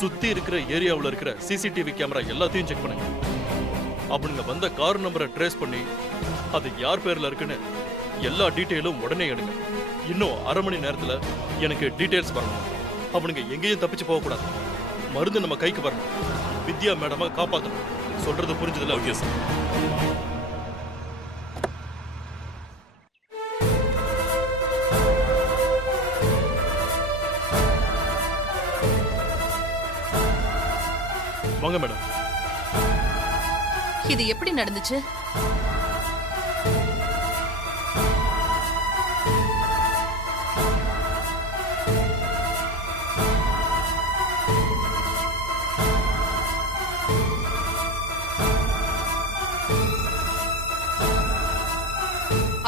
சுத்தி இருக்கிற ஏரியாவுல இருக்கிற சிசிடிவி கேமரா எல்லாத்தையும் செக் பண்ணுங்க. அவனுங்க வந்த கார் நம்பரை ட்ரேஸ் பண்ணி அது யார் பேர்ல இருக்குன்னு எல்லா டீட்டெயிலும் உடனே எடுங்க. இன்னும் அரை மணி நேரத்துல எனக்கு டீட்டெயில்ஸ் வரணும். அவனுங்க எங்கேயும் தப்பிச்சு போக கூடாது. மருந்து நம்ம கைக்கு வரணும். வித்யா மேடமா காப்பாற்றணும். சொல்றது புரிஞ்சதுல? Okay sir. வாங்க மேடம். இது எப்படி நடந்துச்சு?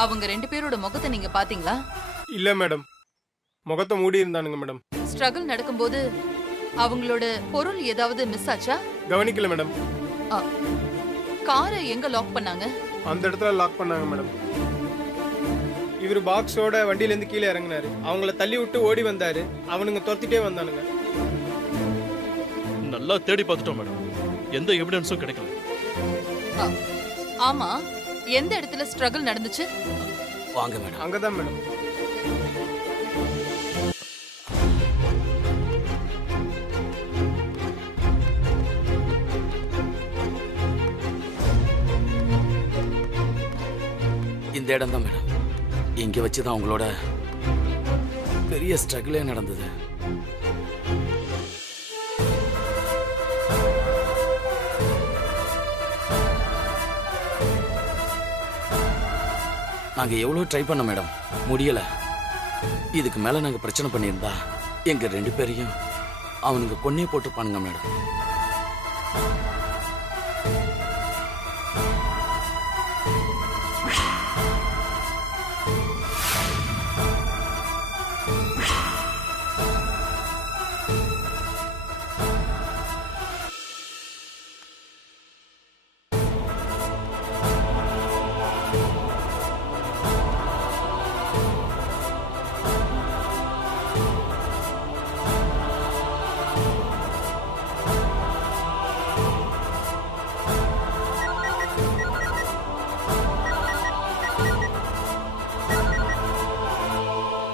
அவங்க ரெண்டு பேரோட முகத்தை நீங்க பாத்தீங்களா? இல்ல மேடம், முகத்தை மூடி இருந்தானுங்க மேடம். ஸ்ட்ரகிள் நடக்கும்போது அவங்களோட பொருள் ஏதாவது மிஸ் ஆச்சா? கவனிக்கல மேடம். காரை எங்க லாக் பண்ணாங்க? அந்த இடத்துல லாக் பண்ணாங்க மேடம். இவர் பாக்ஸோட வண்டியில இருந்து கீழே இறங்கினாரு. அவங்கள தள்ளி விட்டு ஓடி வந்தாரு. அவனுங்க துரத்திட்டே வந்தானுங்க. நல்லா தேடி பார்த்துட்டோம் மேடம். எந்த எவிடன்ஸும் கிடைக்கல. ஆமா, எந்த இடத்துல ஸ்ட்ரகிள் நடந்துச்சு? வாங்க மேடம். அங்கதான் மேடம். இந்த இடம் தான் மேடம். இங்க வச்சுதான் அவங்களோட பெரிய ஸ்ட்ரகிளே நடந்தது. நாங்க எவ்வளவு ட்ரை பண்ண மேடம், முடியல. இதுக்கு மேல நாங்க பிரச்சனை பண்ணியிருந்தா எங்க ரெண்டு பேரையும் அவனுங்க கொன்னே போட்டுப்பானுங்க மேடம்.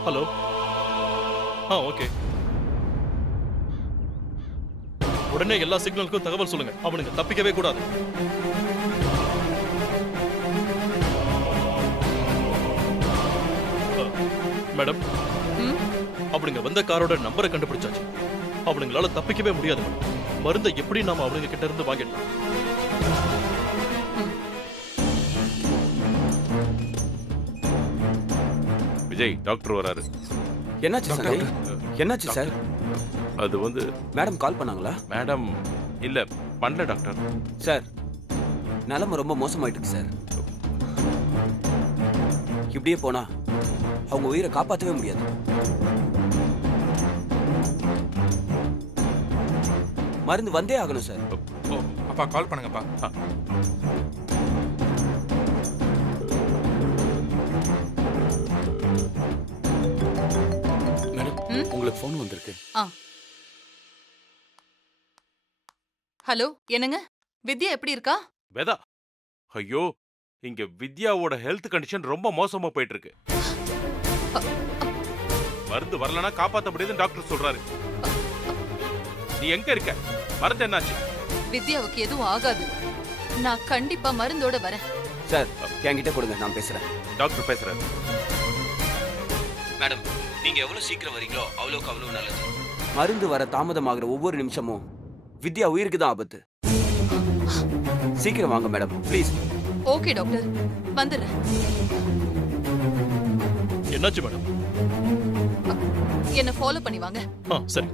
ஹலோ. ஓகே. உடனே எல்லா சிக்னலுக்கும் தகவல் சொல்லுங்க. அவனுக்கு தப்பிக்கவே கூடாது. மேடம், அவனுங்க வந்த காரோட நம்பரை கண்டுபிடிச்சாச்சு. அவனுங்களால தப்பிக்கவே முடியாது. மருந்தை எப்படி நாம அவனுங்க கிட்ட இருந்து வாங்கிடலாம்? விஜய், டாக்டர் வராரு. என்னாச்சு சார்? என்னாச்சு சார்? அது வந்து மேடம் கால் பண்ணாங்களா? மேடம் இல்ல, பண்ணல டாக்டர். சார், நிலைமை ரொம்ப மோசமாயிட்டு சார். இப்படியே போனா அவங்க உயிரை காப்பாற்றவே முடியாது. மருந்து வந்தே ஆகணும் சார். அப்பா கால் பண்ணுங்கப்பா. மேடம், உங்களுக்கு போன் வந்திருக்கு. ஹலோ, என்னங்க? வித்யா எப்படி இருக்கா? வேதா, ஐயோ, இங்க வித்யாவோட ஹெல்த் கண்டிஷன் ரொம்ப மோசமா போயிட்டு இருக்கு. மருந்து வரலனா காப்பாத்த முடியாதுன்னு டாக்டர் சொல்றாரு. நீ எங்க இருக்க? மருந்து என்னாச்சு? வித்யாவுக்கு எதுவும் ஆகாது. நான் கண்டிப்பா மருந்தோட வரேன். சார், என்கிட்ட கொடுங்க, நான் பேசுறேன். டாக்டர் பேசுறாரு. மேடம், நீங்க எவ்வளவு சீக்கிரம் வரீங்களோ அவ்வளவுக்கு அவ்வளவு நல்லது. மருந்து வர தாமதமாகிற ஒவ்வொரு நிமிஷமும் வித்யா உயிருக்கு தான் ஆபத்து. சீக்கிரம் வாங்க மேடம், ப்ளீஸ். ஓகே டாக்டர், வந்துடுறேன். என்னாச்சு மேடம்? என்ன ஃபாலோ பண்ணி வாங்க. சரி.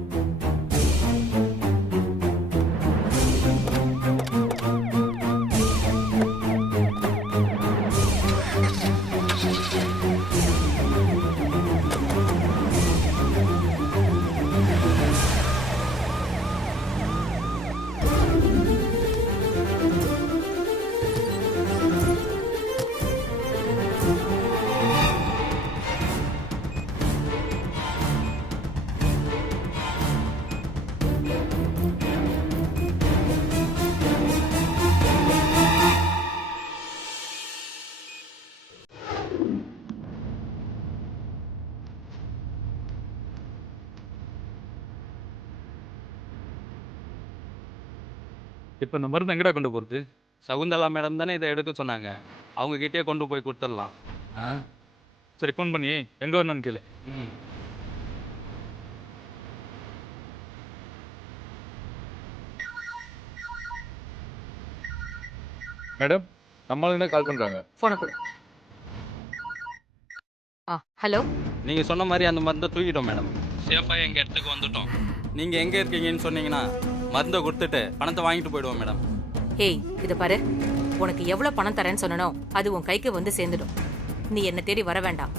இப்போ இந்த மருந்து எங்கடா கொண்டு போகிறது? சகுந்தலா மேடம் தானே இதை எடுக்க சொன்னாங்க. அவங்க கிட்டே கொண்டு போய் கொடுத்துடலாம். சரி, ஃபோன் பண்ணி எங்கே வரணும்னு கேளு. ம். மேடம், நம்மளால கால் பண்ணுறாங்க. போன கொடு. ஹலோ. நீங்கள் சொன்ன மாதிரி அந்த மருந்தை தூக்கிட்டோம் மேடம். சேஃபாக எங்கள் இடத்துக்கு வந்துட்டோம். நீங்கள் எங்கே இருக்கீங்கன்னு சொன்னீங்கன்னா மருந்தை கொடுத்துட்டு பணத்தை வாங்கிட்டு போயிடுவோம் மேடம். ஏய், இத பாரு. உனக்கு எவ்வளவு பணம் தரேன்னு சொன்னனோ அது உன் கைக்கு வந்து சேர்ந்துடும். நீ என்ன தேடி வர வேண்டாம்.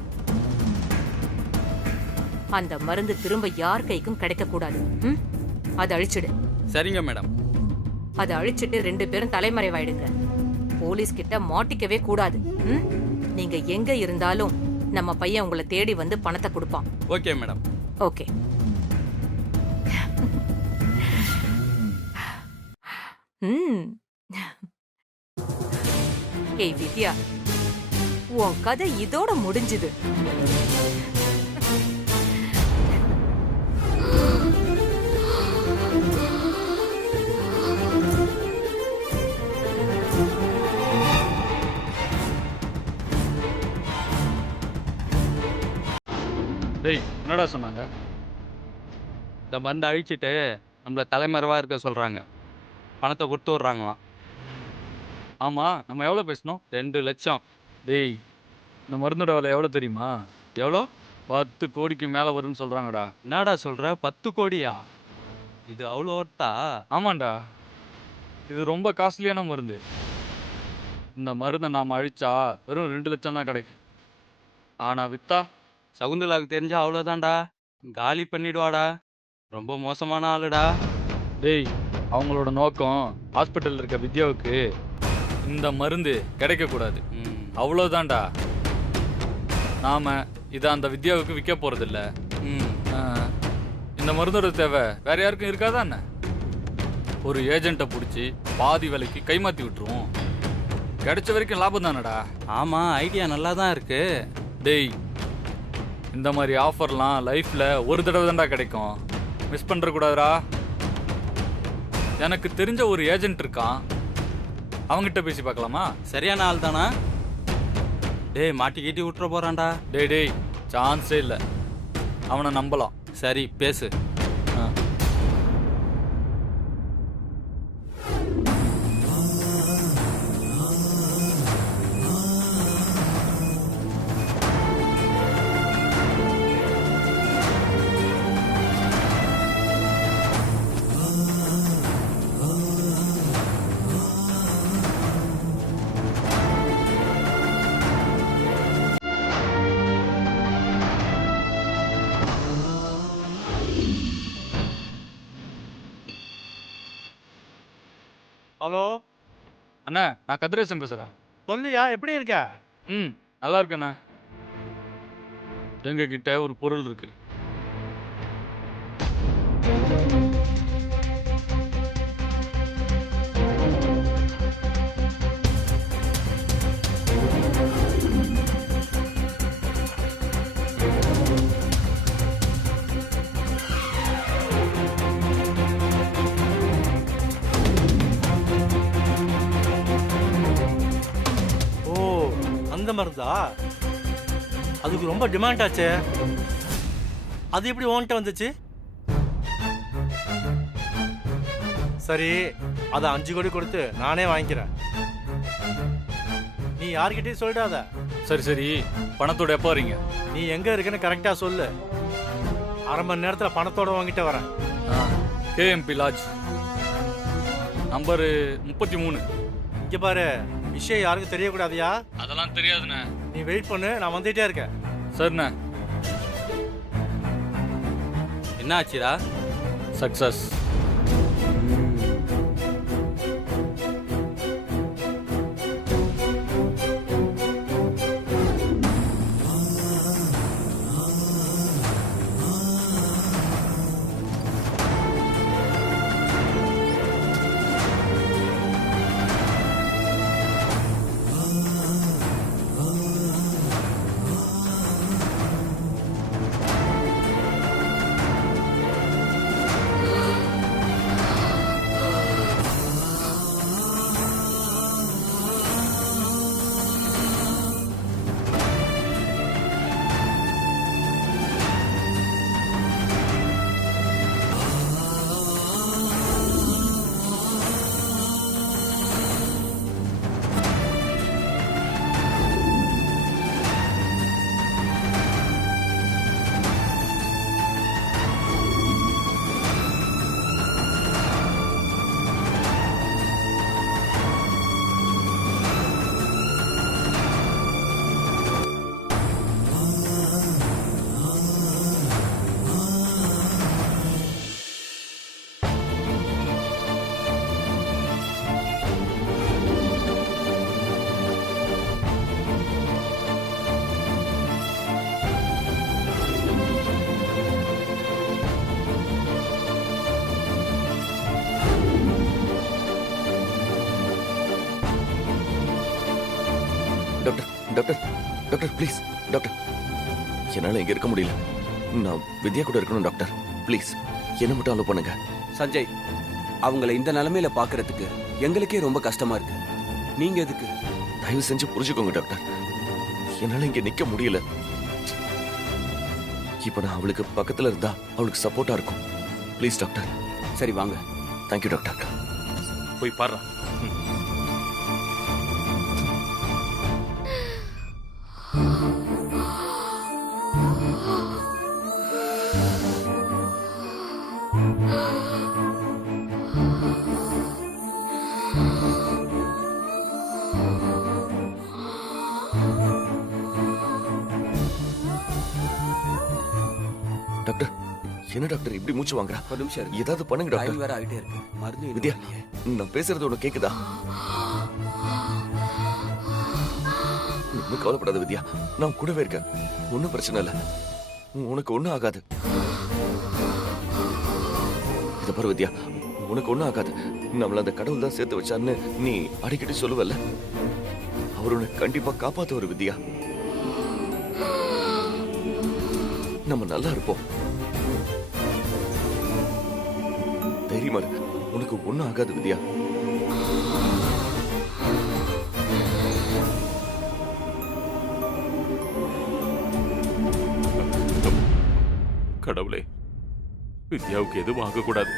அந்த மருந்து திரும்ப யார் கைக்கும் கிடைக்க கூடாது. அதை அழிச்சிடு. சரிங்க மேடம். அதை அழிச்சிட்டு 2 பேரும் தலைமறைவாயிடுங்க. போலீஸ் கிட்ட மாட்டிக்கவே கூடாது. நீங்க எங்க இருந்தாலும் நம்ம பையன் உங்களை தேடி வந்து பணத்தை கொடுப்பான். Okay madam. ஓகே. ஏய் வித்யா, உன் கதை இதோட முடிஞ்சுது. டேய், என்னடா சொன்னாங்க? இந்த மருந்தை அழிச்சிட்டு நம்மளை தலைமறைவாக இருக்க சொல்கிறாங்க. பணத்தை கொடுத்து விட்றாங்களாம். ஆமாம், நம்ம எவ்வளோ பேசணும்? 2 லட்சம். டேய், இந்த மருந்தோட விலை எவ்வளோ தெரியுமா? எவ்வளோ? 10 கோடிக்கு மேலே வரும்னு சொல்கிறாங்கடா. என்னடா சொல்கிற? 10 கோடியா? இது அவ்வளோ ஒர்த்தா? ஆமாண்டா, இது ரொம்ப காஸ்ட்லியான மருந்து. இந்த மருந்தை நாம் அழிச்சா வெறும் 2 லட்சம் தான் கிடைக்கும். ஆனால் வித்தா சகுந்தலாவுக்கு தெரிஞ்சா அவ்வளோதான்டா. காலி பண்ணிடுவாடா. ரொம்ப மோசமான ஆளுடா. டேய், அவங்களோட நோக்கம் ஹாஸ்பிட்டலில் இருக்க வித்யாவுக்கு இந்த மருந்து கிடைக்கக்கூடாது. அவ்வளோதான்டா. நாம் இதை அந்த வித்யாவுக்கு விற்க போகிறதில்ல. இந்த மருந்தோட தேவை வேற யாருக்கும் இருக்காதா என்ன? ஒரு ஏஜென்ட்டை பிடிச்சி பாதி விலைக்கு கைமாற்றி விட்டுருவோம். கிடைச்ச வரைக்கும் லாபம் தானடா. ஆமாம், ஐடியா நல்லா தான் இருக்கு. டேய், இந்த மாதிரி ஆஃபர்லாம் லைஃப்பில் ஒரு தடவை தான்டா கிடைக்கும். மிஸ் பண்ணுறக்கூடாதுடா. எனக்கு தெரிஞ்ச ஒரு ஏஜென்ட் இருக்கான், அவங்ககிட்ட பேசி பார்க்கலாமா? சரியான ஆள் தானா? டேய், மாட்டிக்கிட்டி விட்டுற போகிறான்டா. டேய், சான்ஸே இல்லை. அவனை நம்பலாம். சரி, பேசு. ஹலோ அண்ணா, நான் கதிரேசன் பேசுகிறேன். சொல்லியா, எப்படி இருக்க? நல்லா இருக்கண்ணா. எங்ககிட்ட ஒரு பொருள் இருக்கு. அந்த மருந்தா? அதுக்கு ரொம்ப டிமாண்ட் ஆச்சே. அது எப்படி உன்கிட்ட வந்துச்சு? சரி, அதை 5 கோடி கொடுத்து நானே வாங்கிக்கிறேன். நீ யார்கிட்டயும் சொல்லிடாத. சரி, பணத்தோட எப்போ வரீங்க? நீ எங்க இருக்குன்னு கரெக்டா சொல்லு. அரை மணி நேரத்துல பணத்தோட வாங்கிட்டு வரேன். KMP lodge number 33. இங்க பாரு, விஷயம் யாருக்கும் தெரியக்கூடாதியா? அதெல்லாம் தெரியாதுண்ணே. நீ வெயிட் பண்ணு, நான் வந்துட்டே இருக்கேன். சரிண்ணே. என்ன ஆச்சுடா? Success. Doctor doctor doctor please doctor, என்னால இங்க இருக்க முடியல. நான் வித்யா கூட இருக்கணும் டாக்டர். ப்ளீஸ் என்ன மட்டும் அலோ பண்ணுங்க. சஞ்சய், அவங்கள இந்த நிலைமையில பாக்குறதுக்கு எங்களுக்கே ரொம்ப கஷ்டமா இருக்கு. நீங்க எதுக்கு? தயவு செஞ்சு புரிஞ்சுக்கோங்க டாக்டர், என்னால இங்க நிக்க முடியல. இப்ப நான் அவளுக்கு பக்கத்துல இருந்தா அவளுக்கு சப்போர்ட்டா இருக்கும். Please doctor. சரி வாங்க. Thank you doctor. போய் பாரு. டாக்டர், என்ன டாக்டர் இப்படி மூச்சு வாங்குறா? ஒரு நிமிஷம் இருக்கு. ஏதாவது பண்ணுங்க டைம் டாக்டர். வேற ஆகிட்டே இருக்கு. மருந்து வித்யா, நான் பேசுறது உனக்கு கேக்குதா? ஒன்னும் கவலைப்படாத வித்யா, நான் கூடவே இருக்கேன். ஒன்னும் பிரச்சனை இல்ல, உனக்கு ஒண்ணும் ஆகாது. இத பாரு வித்யா, உனக்கு ஒண்ணும் ஆகாது. நம்மள அந்த கடவுள் தான் சேர்த்து வச்சான்னு நீ அடிக்கடி சொல்லுவல்ல, அவர் உனக்கு கண்டிப்பா காப்பாத்துவாரு வித்யா. நம்ம நல்லா இருப்போம். தைரியமா இருக்கு, உனக்கு ஒண்ணும் ஆகாது வித்யா. கடவுளே, வித்யாவுக்கு எதுவும் ஆகக்கூடாது.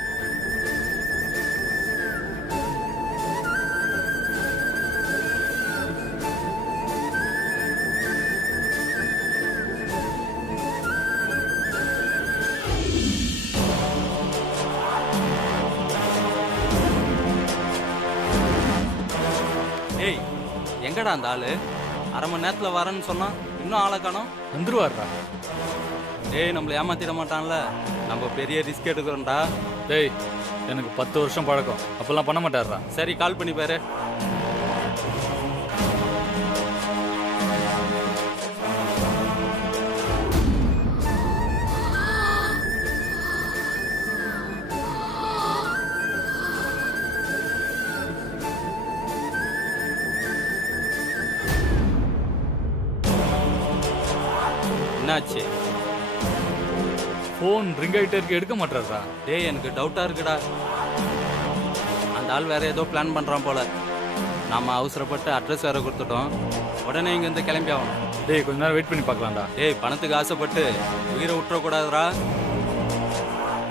ஏய், எங்கடா அந்த ஆளு? அரை மணி நேரத்துல வரேன்னு சொன்னா இன்னும் ஆளை காணோம். வந்துருவாருடா. டேய், நம்மள ஏமாத்திட மாட்டான்ல? நம்ம பெரிய ரிஸ்க் எடுக்கிறோம்டா. டேய், எனக்கு 10 வருஷம் பழக்கம், அப்பெல்லாம் பண்ண மாட்டாருடா. சரி, கால் பண்ணி பாரு. என்னாச்சு? ஃபோன் ரிங் ஆகிட்டே இருக்கு, எடுக்க மாட்டாரா? டேய், எனக்கு டவுட்டா இருக்குடா. அந்த ஆள் வேற ஏதோ பிளான் பண்றான் போல. நாம அவசரப்பட்டு அட்ரஸ் வேற கொடுத்துட்டோம். உடனே இங்க இருந்து கிளம்பி ஆகணும். டேய், கொஞ்ச நேரம் வெயிட் பண்ணி பார்க்கலாம்டா. டேய், பணத்துக்கு ஆசைப்பட்டு உயிரை விட்டுறக்கூடாதுடா.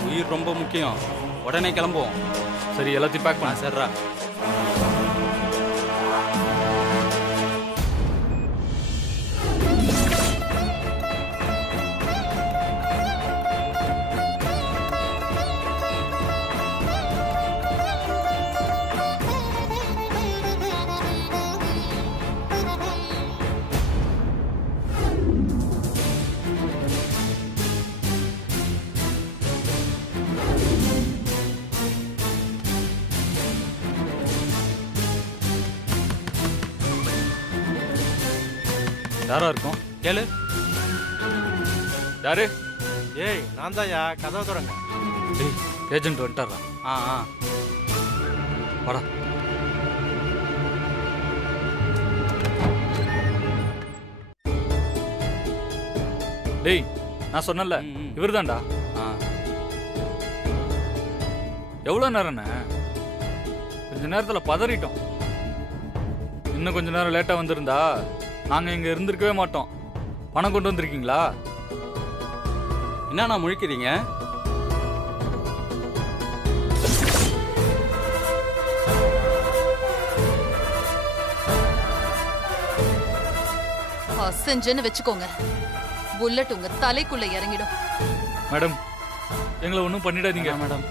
உயிர் ரொம்ப முக்கியம். உடனே கிளம்புவோம். சரி, எல்லாத்தையும் பேக் பண்ண. சரிடா. யாரா இருக்கும்? கேளு. யாரு? ஏய், நான் தான்யா. கதவை தொடங்க. டேய், ஏஜென்ட் வந்துட்டாரா? ஆ. வாடா. டேய், நான் சொன்னல, இவர்தான்டா. எவ்வளவு நேரம்ண்ணே? கொஞ்ச நேரத்துல பதறிட்டோம். இன்னும் கொஞ்ச நேரம் லேட்டா வந்திருந்தா நாங்க இங்க இருந்திருக்கவே மாட்டோம். பணம் கொண்டு வந்திருக்கீங்களா? என்னண்ணா முழிக்கிறீங்க? அசஞ்சன்னு வச்சுக்கோங்க, புல்லட் உங்க தலைக்குள்ள இறங்கிடும். மேடம், எங்களை ஒன்றும் பண்ணிடாதீங்க மேடம்.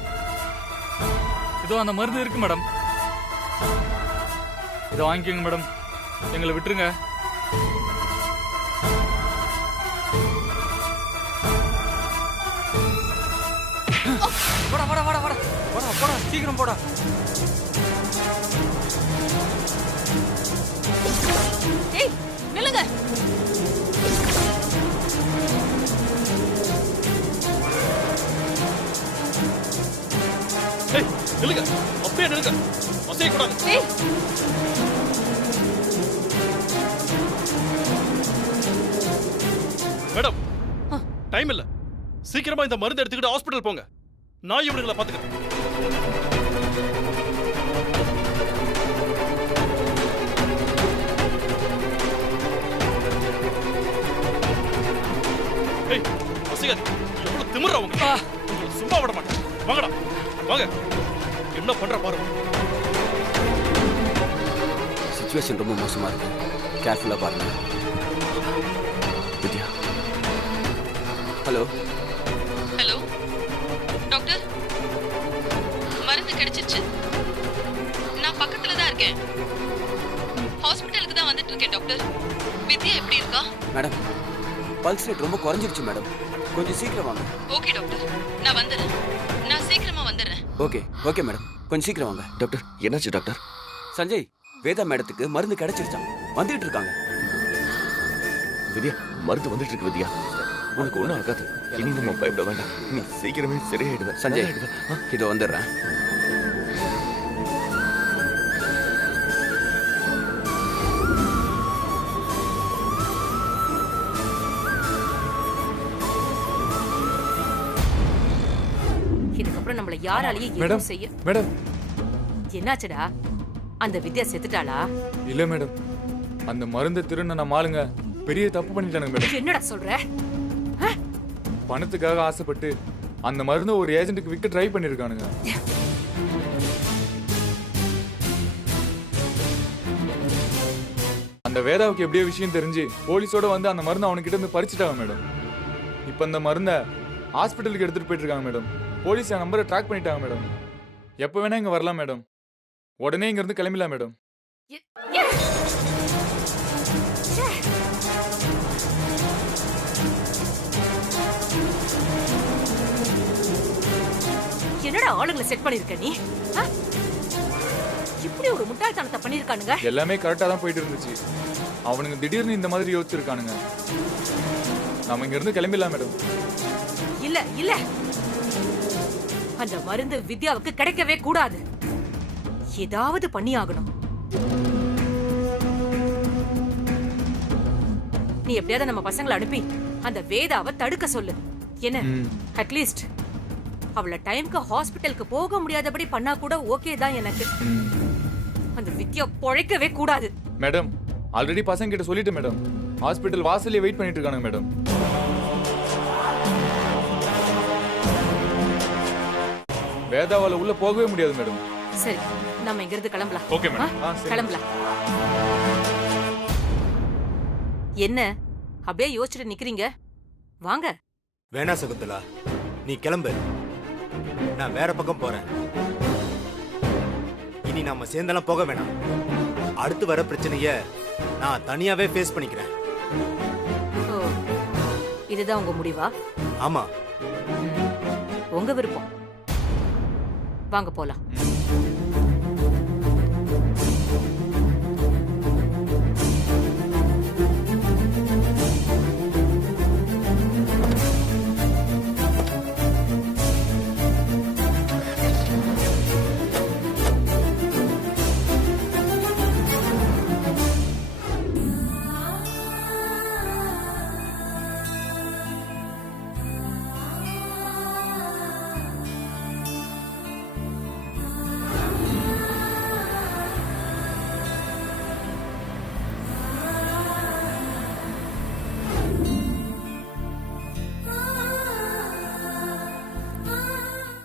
இதோ அந்த மருந்து இருக்கு மேடம், இதை வாங்கிக்கோங்க மேடம். எங்களை விட்டுருங்க. போடா போடா போடா போடா போடா போடா, சீக்கிரம் போடா. ஏய், நில்லுங்க. ஏய், நில்லுங்க, அப்படியே நில்லுங்க, அசைய கூடாது. ஏய், மேடம் டைம் இல்ல, சீக்கிரமா இந்த மருந்து எடுத்துக்கிட்டு ஹாஸ்பிடல் போங்க. நான் இவனுங்களை பாத்துக்கிறேன். ஏய் வசிகாதி, எவ்வளவு திமிரா உங்க, சும்மா விட மாட்டேன். வாங்கடா வாங்க, என்ன பண்ற பாருங்க. சிச்சுவேஷன் ரொம்ப மோசமா இருக்கு, கேர்ஃபுல்லா பாருங்க. வித்யா. ஹலோ ஹலோ டாக்டர், மருந்து கிடைச்சிருச்சு. நான் பக்கத்துல தான் இருக்கேன். ஹாஸ்பிடலுக்கு தான் வந்துட்டு இருக்கேன் டாக்டர். வித்யா எப்படி இருக்கா? மேடம், பல்ஸ் ரேட் ரொம்ப குறைஞ்சிருச்சு மேடம், கொஞ்சம் சீக்கிரம் வாங்க. ஓகே டாக்டர், நான் வந்துடுறேன். நான் சீக்கிரமா வந்துடுறேன். ஓகே ஓகே மேடம், கொஞ்சம் சீக்கிரம் வாங்க. டாக்டர் என்னாச்சு டாக்டர்? சஞ்சய், வேதா மேடத்துக்கு மருந்து கிடைச்சிருச்சான், வந்துட்டு இருக்காங்க. வித்யா, மருந்து வந்துட்டு இருக்கு வித்யா, உனக்கு ஒன்றும் ஆகாது. இனி நம்ம பயப்பட வேண்டாம், நீ சீக்கிரமே சரியாயிடுவேன். சஞ்சய், இதோ வந்துடுறேன். இதுக்கப்புறம் நம்மள யாராலையும் மேடம் எதுவும் செய்ய. மேடம், என்னாச்சுடா? அந்த வித்யா செத்துட்டாளா? இல்ல மேடம், அந்த மருந்தை திருண்ண நம்ம ஆளுங்க பெரிய தப்பு பண்ணிட்டானுங்க மேடம். என்னடா சொல்ற? பணத்துக்காக ஆசைப்பட்டு அந்த மருந்தை ஒரு ஏஜென்ட்டுக்கு விற்க ட்ரை பண்ணிருக்கானுங்க. அந்த வேதாவுக்கு எப்படியோ விஷயம் தெரிஞ்சு போலீஸோட வந்து அந்த மருந்தை அவனுக்கிட்ட இருந்து பறிச்சுட்டாங்க மேடம். இப்ப அந்த மருந்தை ஹாஸ்பிட்டலுக்கு எடுத்துட்டு போயிட்டு இருக்காங்க மேடம். போலீஸ் என் நம்பரை ட்ராக் பண்ணிட்டாங்க மேடம். எப்ப வேணா இங்க வரலாம் மேடம், உடனே இங்க இருந்து கிளம்பிடலாம் மேடம். என்னடா ஆளுங்களை செட் பண்ணிருக்க நீ? இப்படி ஒரு முட்டாள்தனத்தை பண்ணிருக்கானுங்க. எல்லாமே கரெக்டா தான் போயிட்டு இருந்துச்சு, அவனுங்க திடீர்னு இந்த மாதிரி யோசிச்சிருக்கானுங்க. நாம இங்க இருந்து கிளம்பிடலாம் மேடம். இல்ல இல்ல, அந்த மருந்து வித்யாவுக்கு கிடைக்கவே கூடாது. ஏதாவது பண்ணி ஆகணும். நீ எப்படியாவது நம்ம பசங்களை அனுப்பி அந்த வேதாவை தடுக்க சொல்லு. என்ன, அட்லீஸ்ட் அவளை டைம்க்கு ஹாஸ்பிட்டலுக்கு போக முடியாதபடி பண்ணா கூட ஓகே தான் எனக்கு. அந்த வித்யா பொழைக்கவே கூடாது. மேடம், ஆல்ரெடி பசங்க கிட்ட சொல்லிட்டு மேடம், ஹாஸ்பிட்டல் வாசல்ல வெயிட் பண்ணிட்டு இருக்கானுங்க மேடம். வேதாவால உள்ள போகவே முடியாது மேடம். சரி, நம்ம இங்க இருந்து கிளம்பலாம். ஓகே மேடம், கிளம்பலாம். என்ன அப்படியே யோசிச்சுட்டு நிக்கிறீங்க? வாங்க. வேணா சகுந்தலா, நீ கிளம்பு, நான் வேற பக்கம் போறேன். இனி நாம சேர்ந்தெல்லாம் போக வேணாம். அடுத்து வர பிரச்சனைய நான் தனியாவே ஃபேஸ் பண்ணிக்கிறேன். ஓ, இதுதான் உங்க முடிவா? ஆமா, உங்க விருப்பம். வாங்க போலாம்.